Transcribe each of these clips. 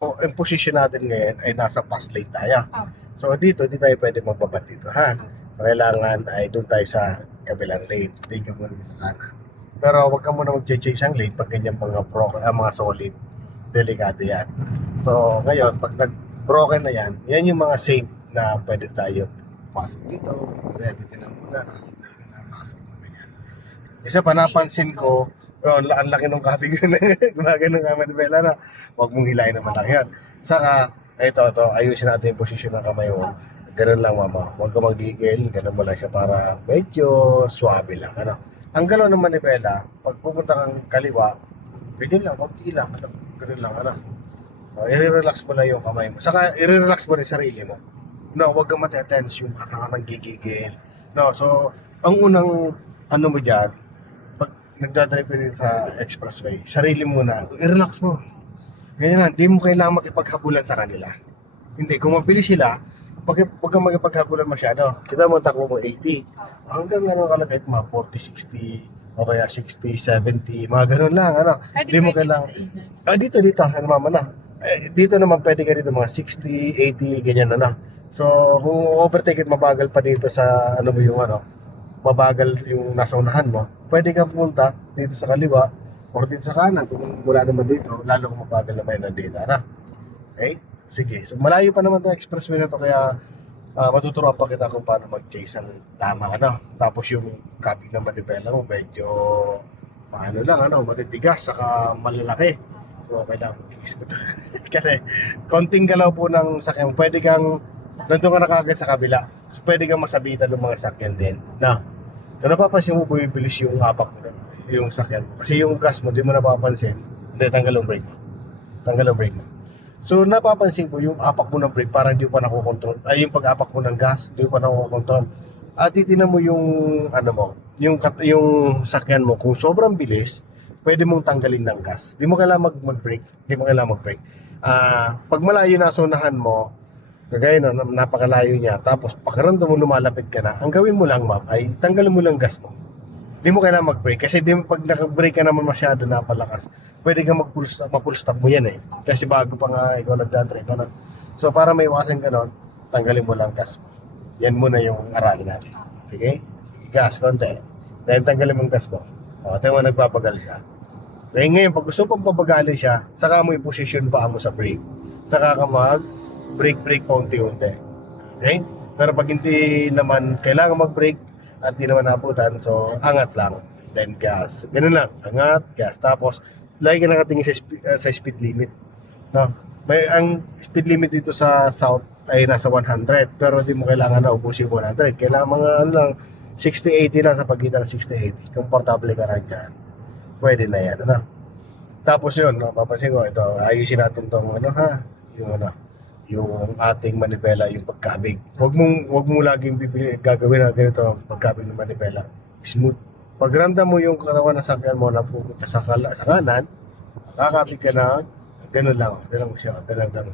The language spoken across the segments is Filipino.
yung position natin ngayon ay nasa fast lane tayo. Ah, So dito, di tayo pwede magbaba dito, ha? So kailangan ay doon tayo sa kabilang lane. Take ka muna sa kanan. Pero wag ka muna mag-change ang lane pag ganyan mga solid. Delikado yan. So ngayon, pag nag-broken na yan, yan yung mga safe na pwede tayo pasok dito. Kaya dito na muna, nakasignal ka na, pasok na ganyan. Isa pa napansin ko, ang laki ng kabig ko na gumagano ka Manibela na. Huwag mong hilahin naman lang yan. Saka, ito, ayusin natin yung posisyon ng kamay mo. Ganun lang mama. Huwag ka magigil. Ganun mo lang siya para medyo swabe lang. Ano? Ang galaw ng Manibela, pag pupunta kang kaliwa, ganyan lang, konti lang. Ano? Ganun lang, ano? I-relax mo na yung kamay mo. Saka, i-relax mo rin sarili mo. No, huwag kang mati-tense yung parang nanggigigil. No, so, ang unang, ano mo dyan, nagdadrive ka rin sa expressway, sarili mo na, i-relax mo. Ganyan lang, di mo kailangan makipaghabulan sa kanila. Hindi, kung mabilis sila, huwag kang makipaghabulan masyado. Kita mo takbo mo 80. Hanggang ano kalagay, mga 40, 60, o kaya 60, 70, mga ganun lang, ano. pwede Di mo pwede kailangan, sa inyo. dito, ano mama na. Dito naman pwede ka dito mga 60, 80, ganyan na. So, kung overtake it, mabagal pa dito sa, ano mo yung ano, mabagal yung nasa unahan mo, pwede kang pumunta dito sa kaliwa or dito sa kanan kung mula naman dito, lalo kung mabagal naman nandito. Ano? Okay? Sige. So, malayo pa naman itong expressway na to kaya matuturuan pa kita kung paano mag-chase ng tama. Ano? Tapos yung copy ng Manibela mo, medyo paano lang, ano, matitigas, saka malalaki. So, kailangan mag-iis mo to. Kasi, konting galaw po ng sakyan, pwede kang nandun ka na kagad sa kabila. So, pwede kang masabitan ng mga sakyan din. Na, so napapansin mo bumibilis yung apak mo, yung sakyan mo. Kasi yung gas mo, di mo napapansin. Hindi, tanggal ang brake mo. Tanggal ang brake mo. So, napapansin ko yung apak mo ng brake, parang di pa nakokontrol. Ay, yung pag-apak mo ng gas, di pa nakokontrol. At titinan mo yung, ano mo, yung sakyan mo, kung sobrang bilis, pwede mong tanggalin ng gas. Di mo kailangan mag-brake. Di mo kailangan mag-brake. Pag malayo na sa unahan mo, kagaya na napakalayo niya, tapos pakiramdam mo lumalapit ka na, ang gawin mo lang ma'am ay tanggalin mo lang gas mo. Di mo kailangan mag-brake kasi pag naka-brake ka naman masyado napalakas, pwede kang ma-full stop mo yan eh. Kasi bago pa nga ikaw nagdadrive ka na. So para may iwasan ka nun, tanggalin mo lang gas mo. Yan muna yung aralin natin. Sige? Sige, gas konti. Dahil tanggalin mo yung gas mo. O, tayo mo nagpapagal siya. Kaya ngayon, pag gusto pang papagalin siya, saka mo i-position pa mo sa brake. Saka ka brake pa unti-unti. Okay? Pero pag hindi naman kailangan mag-brake at hindi naman nabutan, so angat lang. Then gas. Ganun lang. Angat, gas. Tapos, lagi ka nakatingin sa speed limit. No? Ang speed limit dito sa south ay nasa 100. Pero di mo kailangan na ubusin 100. Kailangan mga ano lang, 60-80 lang sa pagitan ng 60-80. Komportable ka lang dyan. Pwede na yan. Ano? Tapos yun, no, papansin ko, ito, ayusin natin tong ano ha, yung ating manibela, yung pagkabig. Wag mo laging gagawin na ganito ang pagkabig ng manibela. Smooth. Pag ramdam mo yung katawan ng sakyan mo na pupunta sa kanan, kakabig ka na, ganun lang. Ganun mo siya, ganun lang.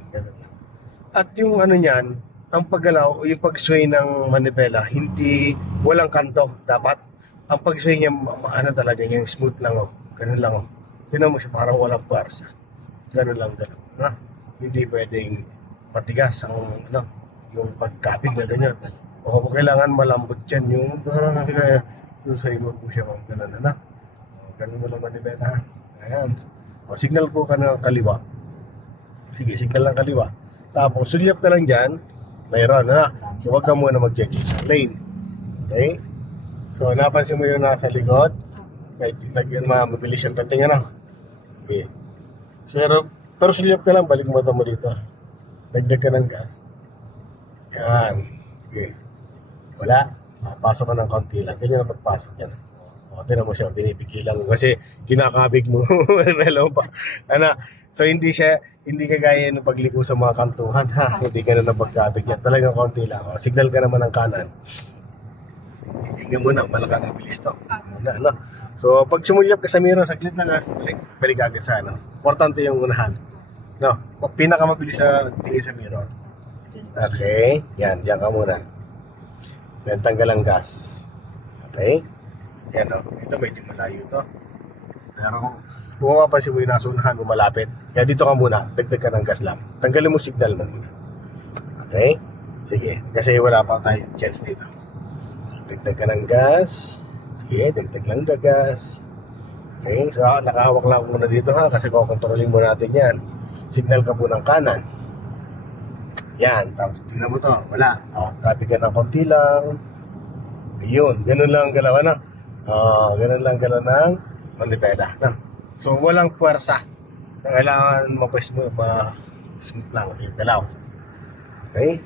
At yung ano niyan, ang paggalaw, yung pag-sway ng manibela, hindi, walang kanto. Dapat, ang pag-sway niya, ano talaga, yung smooth lang, oh. Ganun lang, oh. Tinan mo siya, parang walang puwersa. Ganun lang. Na? Hindi pwedeng matigas ang ano, yung pagkabig na ganyan. O kailangan malambot yan yung parang susaybor po siya kung ganun na. O, ganun mo lang manibela ha. Ayan. O, signal po ka ng kaliwa. Sige, signal ng kaliwa. Tapos sulyap ka lang dyan, mayroon na. So huwag ka muna mag-check sa lane. Okay? So napansin mo yung nasa likod. Mabilis yung dating ano. Okay. Pero sulyap ka lang, balik mo dito. Dagdag ka ng gas. Yan. Okay. Wala. Pasok ka ng konti lang. Ganyan ang pagpasok yan. O, tinan mo siya, pinipigilan mo. Kasi kinakabig mo. Hello pa. Ano? So hindi kagaya ng pagliko sa mga kantuhan. Ha? Hindi ka na pagkabig yan. Talagang konti lang. O, signal ka naman ng kanan. Tingnan mo na, malakang ang bilis to. Muna, ano? So pag sumulyap ka sa mirror, saglit lang ha. Balik agad sa ano. Importante yung unahan. No, pinakamabilis na tingin sa mirror. Okay, yan ka muna. Then tanggal ang gas. Okay? Yan o, ito medyo malayo to. Pero kung mapapansin mo yung nasa unahan mo malapit, Kaya dito ka muna, dagdag ka ng gas lang. Tanggalin mo signal mo muna. Okay? Sige, kasi wala pa tayong chance dito. Dagdag ka ng gas. Sige, dagdag lang na gas. Okay, so nakahawak lang ako muna dito ha, kasi kukontrolin mo natin yan. Signal ka po ng kanan. Yan, tapos tingnan mo to, wala. Copy ka ng konti lang. Ayun, ganun lang ang galaw, ano? Ganun lang ang galaw ng manibela, no? So, walang puwersa. Kailangan ma-smooth lang yung galaw. Okay?